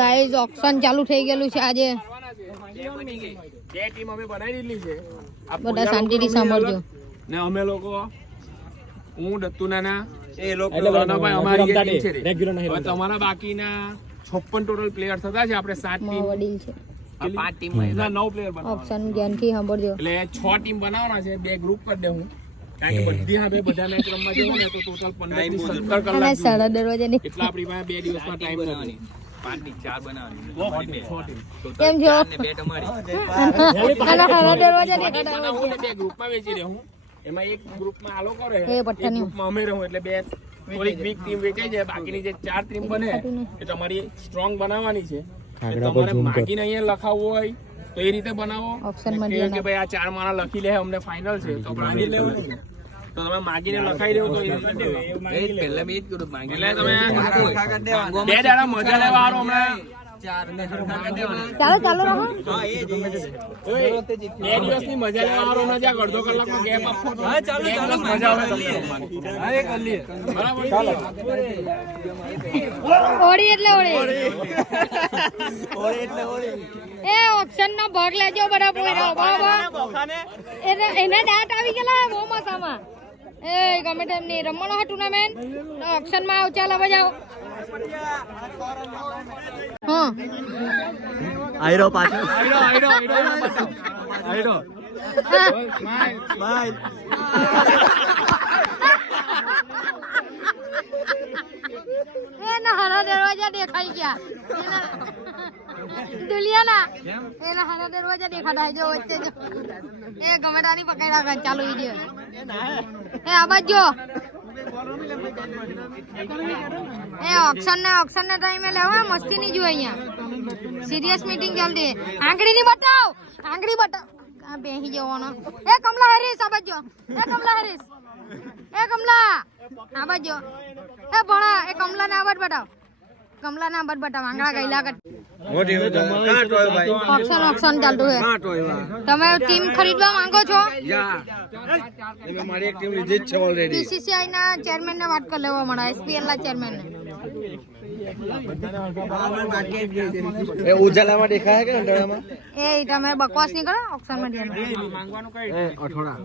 Guys auction ચાલુ થઈ ગયેલું છે આજે. બે ટીમ અમે બનાવી દીધી છે. બધા શાંતિથી સાંભળજો. ને અમે લોકો હું દત્તુ નાના એ લોકો ભાઈ અમારી ટીમ છે રેગ્યુલર નહીં. તમારા બાકીના 56 ટોટલ પ્લેયર થતા છે. આપણે 7 ટીમ વડીલ છે. 5 ટીમ માં 9 પ્લેયર બનાવવાના. ઓપ્શન ધ્યાનથી સાંભળજો. એટલે 6 ટીમ બનાવવાના છે. 2 ગ્રુપ કરી દે હું. કારણ કે બધી હવે બધા મેચ રમવા જેવું ને તો ટોટલ 15 થી 17 કલાક. અને સાડા દરવાજાની એટલે આપણી પાસે 2 દિવસમાં ટાઈમ નથી. 5 ની 4 બનાવવાની. કેમ છો? અને સાડા દરવાજાની બે ગ્રુપમાં વેચી દે હું. એમાં એક ગ્રુપમાં આલો કરે એ પઠ્ઠાની ગ્રુપમાં અમે રહું એટલે બે થોડીક વીક ટીમ વેચાઈ જાય. બાકીની જે 4 ટીમ બને એ તમારી સ્ટ્રોંગ બનાવવાની છે. તમારે માગીને અહીંયા લખાવવું હોય તો એ રીતે બનાવો. કે ભાઈ આ 4 માણા લખી લે અમને ફાઇનલ છે તો માગી લેવાનું છે. તો તમે માગીને લખાઈ દેવો તો પહેલા બે જ કરું માગી એટલે તમે 2 દાડા મજા લેવા આરો હમણાં ચાલો ચાલો રહો. 2 દિવસની મજા લેવા આરો ના જા અડધો કલાકનો ગેપ આપો. હા ચાલો ચાલો મજા આવે તમને રમવાની. હા એ કરી લે બરાબર. ચાલો ઓળી એટલે ઓળી ઓળી એટલે ઓળી. એ ઓક્શન નો ભાગ લેજો બધા પોયરા બાબા. એને દાંત આવી ગયેલા બહુ મસામાં. એ ગમે તેમ ની રમવાનો હા ટુર્નામેન્ટ ઓક્શન માં આવ. ચાલ હવે જાઓ. હા આયરો પાછો આયરો બાય એના હારા દરવાજા દેખાઈ ગયા. દુલિયાના એના હારા દરવાજા દેખાતા જો વચ્ચે જો. એ ગમેટાની પકડી રાખે. ચાલુ વિડિયો એ આ બાજુ એ ઓક્શન ને ટાઈમે લેવા મસ્તી નહીં જો. અહીંયા સિરિયસ મીટિંગ ચાલતી. આંગળી ની બતાવ. આંગળી બતાવ. કા બેહી જવાનો. એ કમલા હરીશ આ બાજુ. એ કમલા હરીશ. એ કમલા આ બાજુ. એ ભણા એ કમલા ને આવાજ બતાવ. કમલા ના બટ બટા આંગળા ગઈલા કર. મોટી કાટ હોય ભાઈ. ઓક્શન ચાલતું છે. કાટ હોય. તમે ટીમ ખરીદવા માંગો છો? યા તમે મારી એક ટીમ લીધી જ છે ઓલરેડી. બીસીસીઆઈ ના ચેરમેન ને વાત કરી લેવા મળે. એસપીએલ ના ચેરમેન ને એ ઉજાલામાં દેખાય કે અંધારામાં એ તમે બકવાસ નહીં કરો. ઓક્શન માં ધ્યાન માંગવાનું કઈ અઠોડા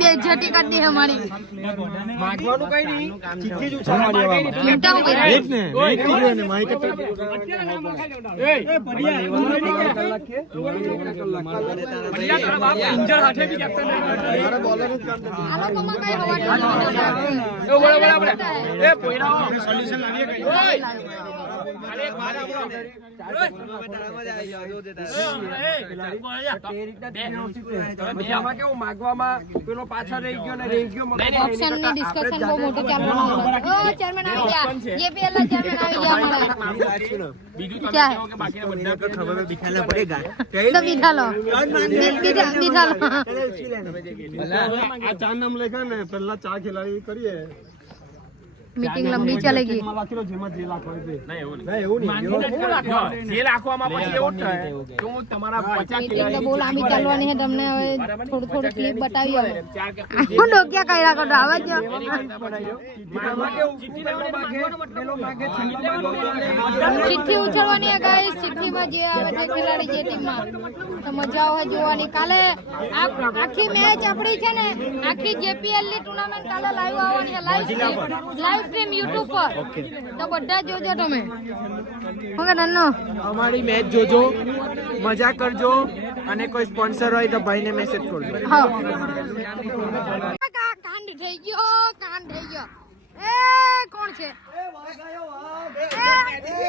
બેજતી કરી દે અમારી. માંગવાનું કઈ નહીં. ચિઠ્ઠી જ મોટા હું કર્યા. એક ને એક કીધું ને માઈક આલો કમા કઈ હવા એ પોઈરાઓ સોલ્યુશન લાવીએ કઈ. અરે એક બાર આપણો આમાં કેવું માગવામાં પેલો પાછળ રહી ગયો ને રહી ગયો. ઓક્શન ની ડિસ્કશન બહુ મોટું ચાલવાનું છે. ઓ ચેરમેન આવી ગયા. જેપીએલ ના ચેરમેન આવી ગયા અમારે. બીજું તમે ક્યાં કહો કે બાકીના બધા ખબર દિખાના પડેગા તો બીઠા લો. બીઠા લો. આ ચાર નામ લખ્યા ને પહેલા ચા ખિલાડી કરીએ. મીટિંગ લંબી ચાલેગી. જે રાખવામાં પછી એવું જ થાય કે હું તમારા 50 મીટિંગ તો બહુ લાંબી ચાલવાની છે. તમને હવે થોડું ક્લિપ બતાવી હવે. હું ડોક્યા કર્યા કરો. આવા જ ચિઠ્ઠી ઉછળવાની છે ગાઈસ. ચિઠ્ઠીમાં જે આવે તે ખેલાડી જે ટીમમાં તો મજા આવે જોવાની. કાલે આખી મેચ આપણી છે ને આખી જેપીએલ ની ટુર્નામેન્ટ કાલે લાઈવ આવવાની છે. લાઈવ સ્ટ્રીમ યુટ્યુબ પર. તો બધા જોજો તમે. ઓકે નન્નો અમારી મેચ જોજો, મજા કરજો અને કોઈ સ્પોન્સર હોય તો ભાઈને મેસેજ કરજો. હા કાંડ થઈ ગયો. કાંડ થઈ ગયો. એ કોણ છે?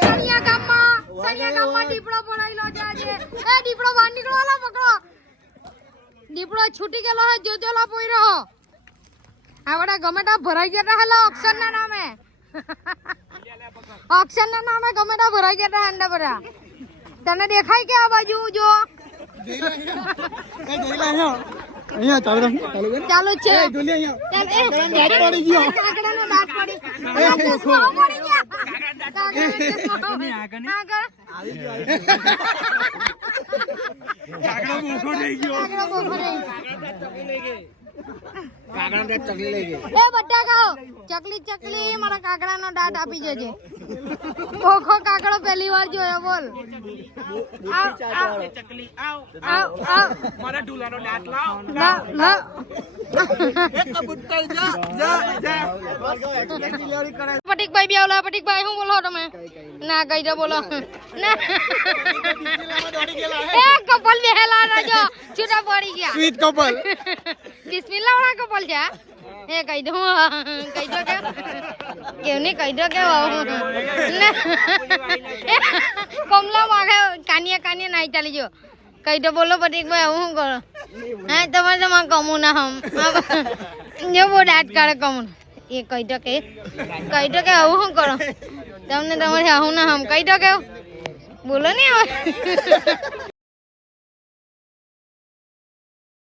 સણિયા ગામમાં દીપડો પડાયેલો છે આજે. એ દીપડો બહાર નીકળો. હાલો પકડો. દીપડો છૂટી ગયેલો હે. જોજો લા પોઈરો. આવડા ગમેટા ભરાઈ ગયા હતા ઓક્શન ના નામે. ઓક્શન ના નામે ગમેટા ભરાઈ ગયા હતા અંડા બધા. તને દેખાય કે આ બાજુ જો ચાલુ છે. એ બટાકાઓ ચકલી મારા કાકડાનો દાંત આપી જજે ખોખો કાકડો પહેલી વાર જોયો બોલ મારા ઢુલાનો દાંત લાવ પટીકભાઈ બી આવલા પટીકભાઈ શું બોલો તમે ના કઈ દો બોલો ના એ કપલ બેહેલા રાજો છૂટા પડી ગયા સ્વીટ કપલ બિસ્મિલ્લાહ વાળા કપલ છે એ કહી દો કે કેવું નહીં કહી દો કે કમલા માગે કાનિયા નાઈ ચાલી જો કહી દો બોલો પટીકભાઈ આવું શું કરો હા તમારે કમું ના હમ જો બહુ દાંત કાઢે કમું એ કહી દો કે આવું શું કરો તમને તમારે આવું ના હમ કહી દો કે બોલો ને હવે